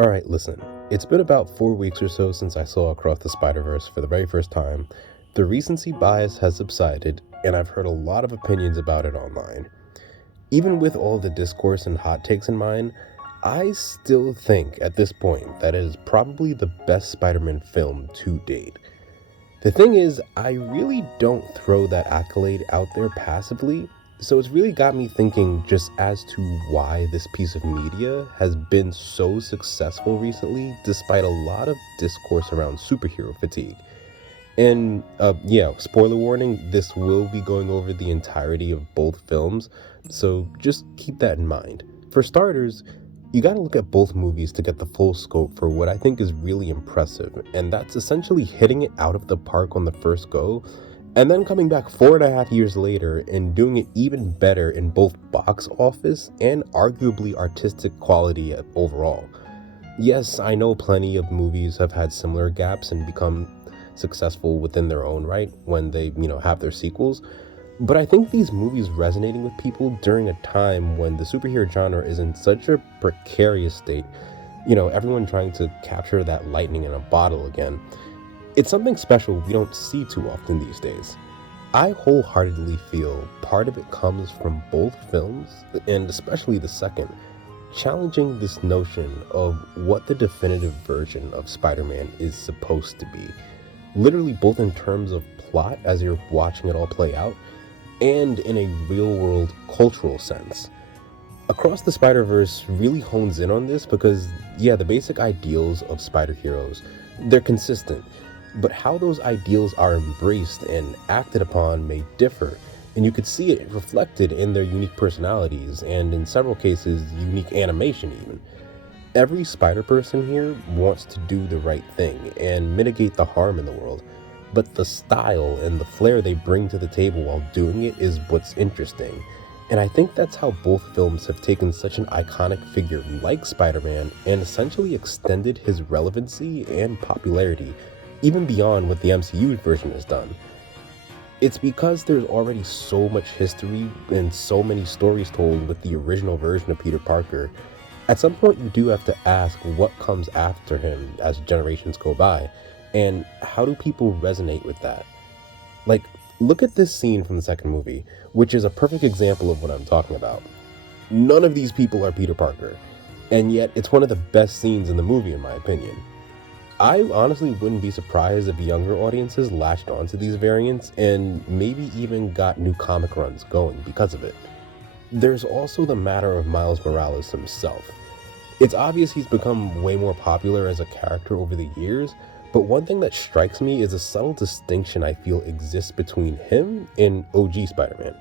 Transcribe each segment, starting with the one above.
Alright, listen. It's been about 4 weeks or so since I saw Across the Spider-Verse for the very first time. The recency bias has subsided, and I've heard a lot of opinions about it online. Even with all the discourse and hot takes in mind, I still think at this point that it is probably the best Spider-Man film to date. The thing is, I really don't throw that accolade out there passively, so it's really got me thinking just as to why this piece of media has been so successful recently, despite a lot of discourse around superhero fatigue. And yeah, spoiler warning, this will be going over the entirety of both films, so just keep that in mind. For starters, you gotta look at both movies to get the full scope for what I think is really impressive, and that's essentially hitting it out of the park on the first go, and then coming back 4.5 years later and doing it even better in both box office and arguably artistic quality overall. Yes, I know plenty of movies have had similar gaps and become successful within their own right when they have their sequels, but I think these movies resonating with people during a time when the superhero genre is in such a precarious state, everyone trying to capture that lightning in a bottle again. It's something special we don't see too often these days. I wholeheartedly feel part of it comes from both films, and especially the second, challenging this notion of what the definitive version of Spider-Man is supposed to be. Literally, both in terms of plot as you're watching it all play out, and in a real world cultural sense. Across the Spider-Verse really hones in on this because, yeah, the basic ideals of spider heroes, they're consistent, but how those ideals are embraced and acted upon may differ, and you could see it reflected in their unique personalities and, in several cases, unique animation even. Every spider person here wants to do the right thing and mitigate the harm in the world, but the style and the flair they bring to the table while doing it is what's interesting. And I think that's how both films have taken such an iconic figure like Spider-Man and essentially extended his relevancy and popularity, even beyond what the MCU version has done. It's because there's already so much history and so many stories told with the original version of Peter Parker. At some point, you do have to ask what comes after him as generations go by, and how do people resonate with that? Like, look at this scene from the second movie, which is a perfect example of what I'm talking about. None of these people are Peter Parker, and yet it's one of the best scenes in the movie, in my opinion. I honestly wouldn't be surprised if younger audiences latched onto these variants and maybe even got new comic runs going because of it. There's also the matter of Miles Morales himself. It's obvious he's become way more popular as a character over the years, but one thing that strikes me is a subtle distinction I feel exists between him and OG Spider-Man.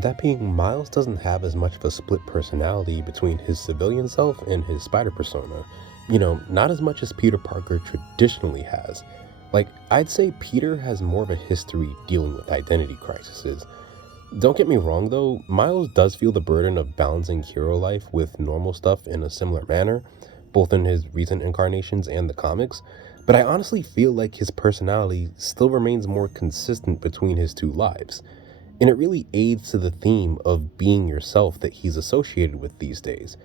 That being, Miles doesn't have as much of a split personality between his civilian self and his spider persona. Not as much as Peter Parker traditionally has. Like, I'd say Peter has more of a history dealing with identity crises. Don't get me wrong though, Miles does feel the burden of balancing hero life with normal stuff in a similar manner, both in his recent incarnations and the comics, but I honestly feel like his personality still remains more consistent between his two lives. And it really aids to the theme of being yourself that he's associated with these days.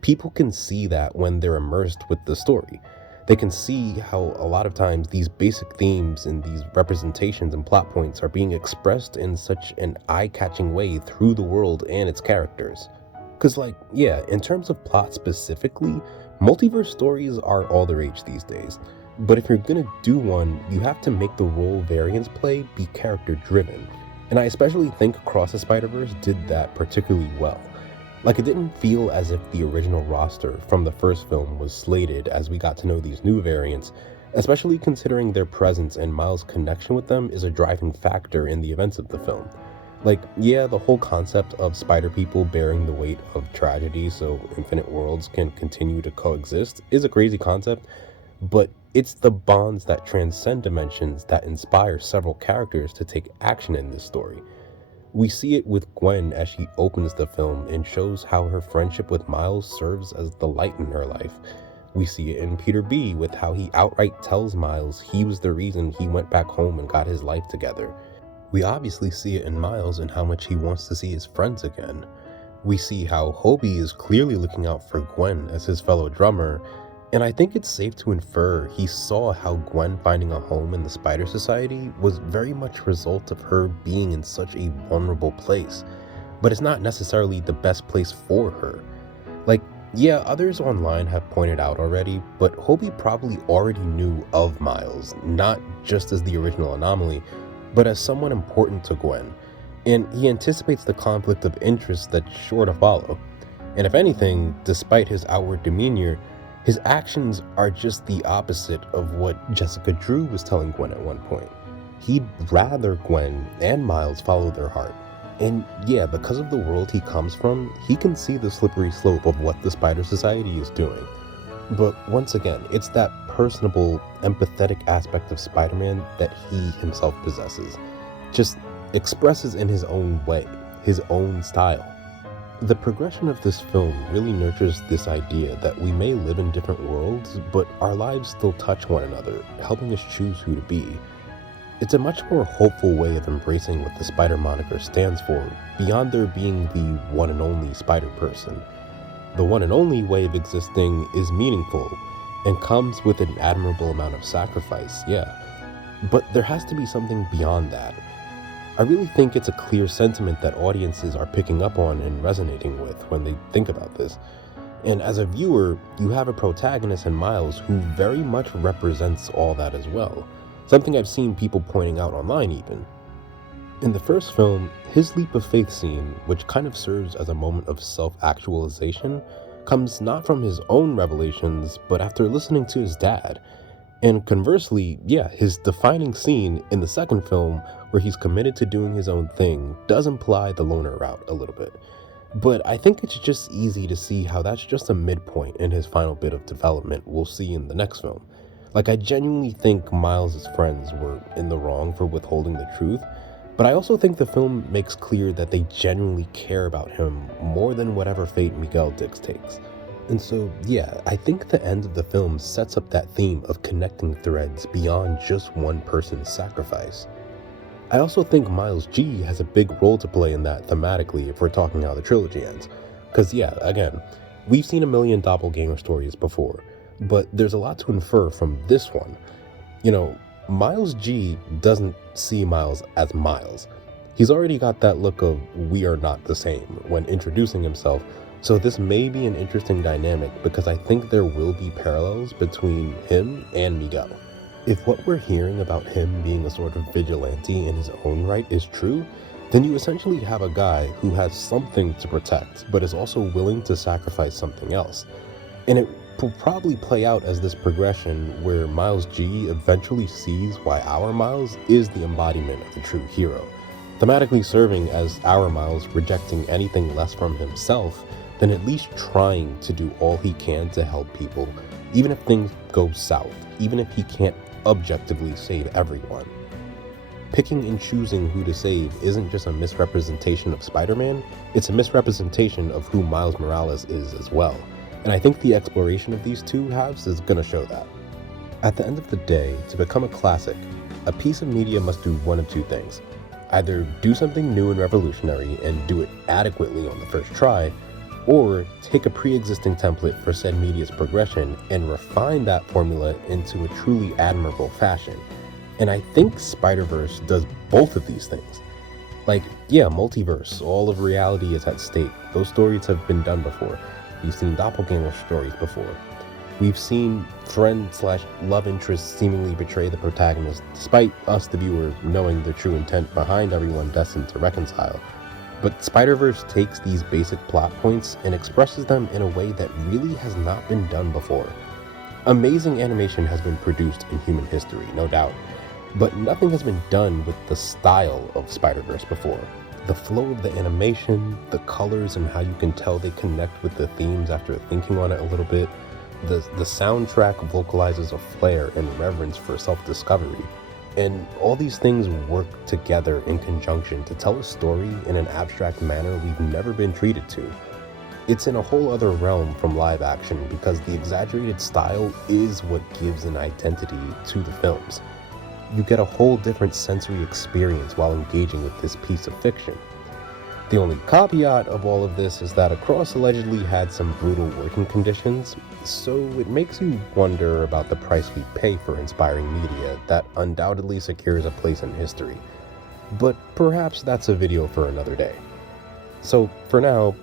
People can see that when they're immersed with the story. They can see how a lot of times these basic themes and these representations and plot points are being expressed in such an eye-catching way through the world and its characters. Cause yeah, in terms of plot specifically, multiverse stories are all the rage these days. But if you're gonna do one, you have to make the role variants play be character driven. And I especially think Across the Spider-Verse did that particularly well. Like, it didn't feel as if the original roster from the first film was slated as we got to know these new variants, especially considering their presence and Miles' connection with them is a driving factor in the events of the film. Like, yeah, the whole concept of spider people bearing the weight of tragedy so infinite worlds can continue to coexist is a crazy concept, but it's the bonds that transcend dimensions that inspire several characters to take action in this story. We see it with Gwen as she opens the film and shows how her friendship with Miles serves as the light in her life. We see it in Peter B with how he outright tells Miles he was the reason he went back home and got his life together. We obviously see it in Miles and how much he wants to see his friends again. We see how Hobie is clearly looking out for Gwen as his fellow drummer, And I think it's safe to infer he saw how Gwen finding a home in the Spider Society was very much a result of her being in such a vulnerable place, but it's not necessarily the best place for her. Like, yeah, others online have pointed out already, but Hobie probably already knew of Miles, not just as the original anomaly, but as someone important to Gwen, and he anticipates the conflict of interest that's sure to follow. And if anything, despite his outward demeanor, his actions are just the opposite of what Jessica Drew was telling Gwen at one point. He'd rather Gwen and Miles follow their heart. And yeah, because of the world he comes from, he can see the slippery slope of what the Spider Society is doing. But once again, it's that personable, empathetic aspect of Spider-Man that he himself possesses. Just expresses in his own way, his own style. The progression of this film really nurtures this idea that we may live in different worlds, but our lives still touch one another, helping us choose who to be. It's a much more hopeful way of embracing what the Spider moniker stands for, beyond there being the one and only Spider person. The one and only way of existing is meaningful, and comes with an admirable amount of sacrifice, yeah. But there has to be something beyond that. I really think it's a clear sentiment that audiences are picking up on and resonating with when they think about this. And as a viewer, you have a protagonist in Miles who very much represents all that as well. Something I've seen people pointing out online even. In the first film, his leap of faith scene, which kind of serves as a moment of self-actualization, comes not from his own revelations, but after listening to his dad. And conversely, yeah, his defining scene in the second film, where he's committed to doing his own thing, does imply the loner route a little bit. But I think it's just easy to see how that's just a midpoint in his final bit of development we'll see in the next film. Like, I genuinely think Miles' friends were in the wrong for withholding the truth, but I also think the film makes clear that they genuinely care about him more than whatever fate Miguel dictates. And so, yeah, I think the end of the film sets up that theme of connecting threads beyond just one person's sacrifice. I also think Miles G has a big role to play in that thematically if we're talking how the trilogy ends. Because yeah, again, we've seen a million doppelganger stories before, but there's a lot to infer from this one. You know, Miles G doesn't see Miles as Miles. He's already got that look of "we are not the same" when introducing himself, so this may be an interesting dynamic because I think there will be parallels between him and Miguel. If what we're hearing about him being a sort of vigilante in his own right is true, then you essentially have a guy who has something to protect, but is also willing to sacrifice something else. And it will probably play out as this progression where Miles G eventually sees why our Miles is the embodiment of the true hero, thematically serving as our Miles rejecting anything less from himself than at least trying to do all he can to help people, even if things go south, even if he can't objectively save everyone. Picking and choosing who to save isn't just a misrepresentation of Spider-Man, it's a misrepresentation of who Miles Morales is as well. And I think the exploration of these two halves is gonna show that. At the end of the day, to become a classic, a piece of media must do one of two things. Either do something new and revolutionary and do it adequately on the first try, or take a pre-existing template for said media's progression and refine that formula into a truly admirable fashion. And I think Spider-Verse does both of these things. Like, yeah, multiverse, all of reality is at stake. Those stories have been done before. We've seen doppelganger stories before. We've seen friend/love interest seemingly betray the protagonist, despite us, the viewer, knowing the true intent behind everyone destined to reconcile. But Spider-Verse takes these basic plot points and expresses them in a way that really has not been done before. Amazing animation has been produced in human history, no doubt, but nothing has been done with the style of Spider-Verse before. The flow of the animation, the colors and how you can tell they connect with the themes after thinking on it a little bit, the soundtrack vocalizes a flair and reverence for self-discovery. And all these things work together in conjunction to tell a story in an abstract manner we've never been treated to. It's in a whole other realm from live action because the exaggerated style is what gives an identity to the films. You get a whole different sensory experience while engaging with this piece of fiction. The only caveat of all of this is that Across allegedly had some brutal working conditions, So it makes you wonder about the price we pay for inspiring media that undoubtedly secures a place in history. But perhaps that's a video for another day. So for now,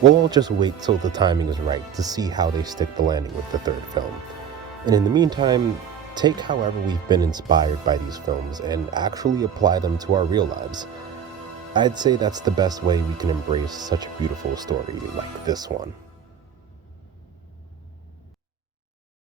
we'll all just wait till the timing is right to see how they stick the landing with the third film. And in the meantime, take however we've been inspired by these films and actually apply them to our real lives. I'd say that's the best way we can embrace such a beautiful story like this one.